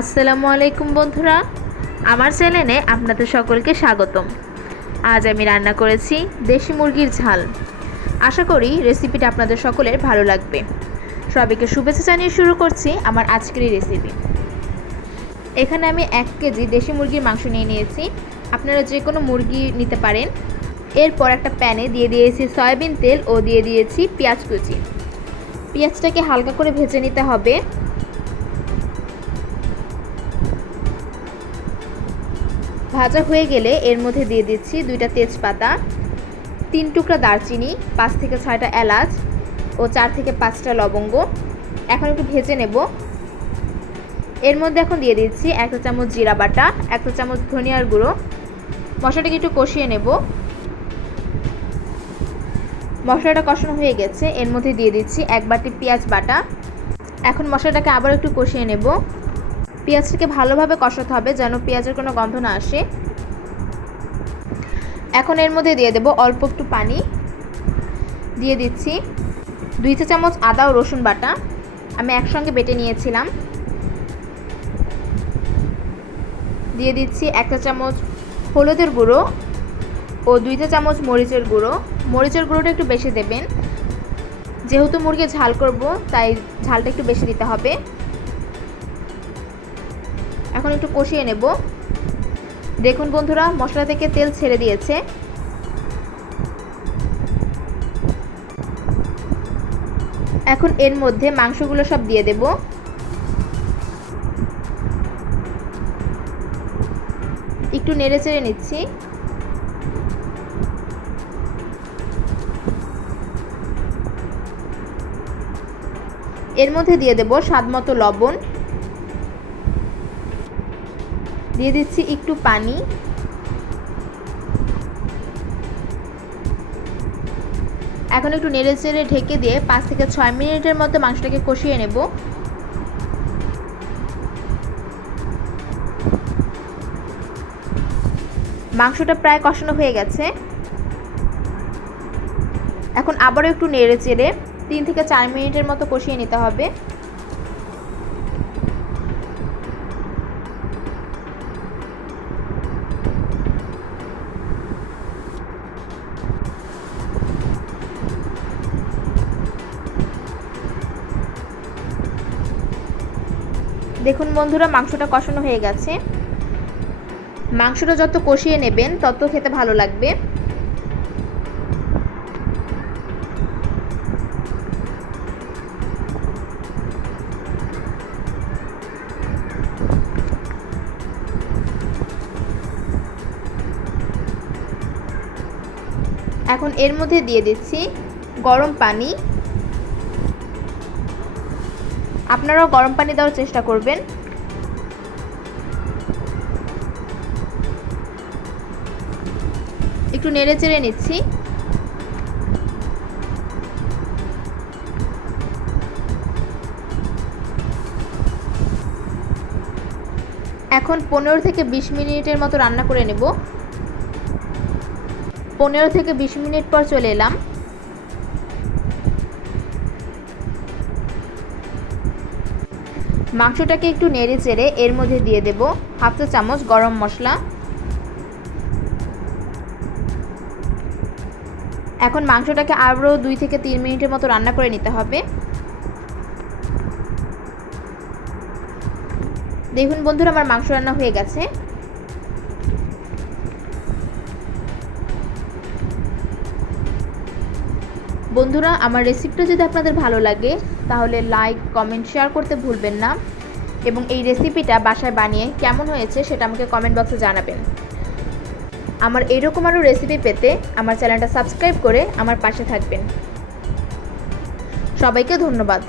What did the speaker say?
আসসালামু আলাইকুম বন্ধুরা, আমার চ্যানেলে আপনাদের সকলকে স্বাগতম। আজ আমি রান্না করেছি দেশি মুরগির ঝাল। আশা করি রেসিপিটা আপনাদের সকলের ভালো লাগবে। সবাইকে শুভেচ্ছা জানিয়ে শুরু করছি আমার আজকের এই রেসিপি। এখানে আমি 1 কেজি দেশি মুরগির মাংস নিয়ে নিয়েছি। আপনারা যে কোনো মুরগি নিতে পারেন। এরপর একটা প্যানে দিয়ে দিয়েছি সয়াবিন তেল ও দিয়ে দিয়েছি পেঁয়াজ কুচি। পেঁয়াজটাকে হালকা করে ভেজে নিতে হবে। ভাজা হয়ে গেলে এর মধ্যে দিয়ে দিচ্ছি 2টা তেজপাতা, 3 টুকরা দারচিনি, 5 থেকে 6টা এলাচ ও 4 থেকে 5টা লবঙ্গ। এখন একটু ভেজে নেব। এর মধ্যে এখন দিয়ে দিচ্ছি 1 চা চামচ জিরা বাটা, 1 চা চামচ ধনিয়ার গুঁড়ো। মশলাটাকে একটু কষিয়ে নেব। মশলাটা কষানো হয়ে গেছে। এর মধ্যে দিয়ে দিচ্ছি 1 বাটি পেঁয়াজ বাটা। এখন মশলাটাকে আবার একটু কষিয়ে নেব। পেঁয়াজটাকে ভালোভাবে কষাতে হবে যেন পেঁয়াজের কোনো গন্ধ না আসে। এখন এর মধ্যে দিয়ে দেব অল্প একটু পানি। দিয়ে দিচ্ছি 2 চা চামচ আদা ও রসুন বাটা, আমি একসঙ্গে বেটে নিয়েছিলাম। দিয়ে দিচ্ছি 1 চা চামচ হলুদের গুঁড়ো ও 2 চা চামচ মরিচের গুঁড়ো। মরিচের গুঁড়োটা একটু বেশি দেবেন, যেহেতু মুরগি ঝাল করব তাই ঝালটা একটু বেশি দিতে হবে। এখন একটু কষিয়ে নেব। দেখুন বন্ধুরা, মশলা থেকে তেল ছেড়ে দিয়েছে। এখন এর মধ্যে মাংসগুলো সব দিয়ে দেব। একটু নেড়ে চেড়ে নিচ্ছি। এর মধ্যে দিয়ে দেব স্বাদমতো লবণ। দিয়ে দিচ্ছি একটু পানি। এখন একটু নেড়ে চেড়ে ঢেকে দিয়ে 5 থেকে 6 মিনিটের মতো মাংসটাকে কষিয়ে নেব। মাংসটা প্রায় কষানো হয়ে গেছে। এখন আবারও একটু নেড়ে চেড়ে 3 থেকে 4 মিনিটের মতো কষিয়ে নিতে হবে। দেখুন বন্ধুরা, মাংসটা কষানো হয়ে গেছে। মাংসটা যত কষিয়ে নেবেন তত খেতে ভালো লাগবে। এখন এর মধ্যে দিয়ে দিচ্ছি গরম পানি। আপনারাও গরম পানি দেওয়ার চেষ্টা করবেন। একটু নেড়ে চেড়ে নিচ্ছি। এখন 15 থেকে 20 মিনিটের মতো রান্না করে নেব। 15 থেকে 20 মিনিট পর চলে এলাম। মাংসটাকে একটু নেড়ে চেড়ে এর মধ্যে দিয়ে দেব 1/2 চা চামচ গরম মশলা। এখন মাংসটাকে আরও 2 থেকে 3 মিনিটের মতো রান্না করে নিতে হবে। দেখুন বন্ধুরা, আমার মাংস রান্না হয়ে গেছে। বন্ধুরা, আমার রেসিপিটা যদি আপনাদের ভালো লাগে তাহলে লাইক, কমেন্ট, শেয়ার করতে ভুলবেন না এবং এই রেসিপিটা বাসায় বানিয়ে কেমন হয়েছে সেটা আমাকে কমেন্ট বক্সে জানাবেন। আমার এরকম আরও রেসিপি পেতে আমার চ্যানেলটা সাবস্ক্রাইব করে আমার পাশে থাকবেন। সবাইকে ধন্যবাদ।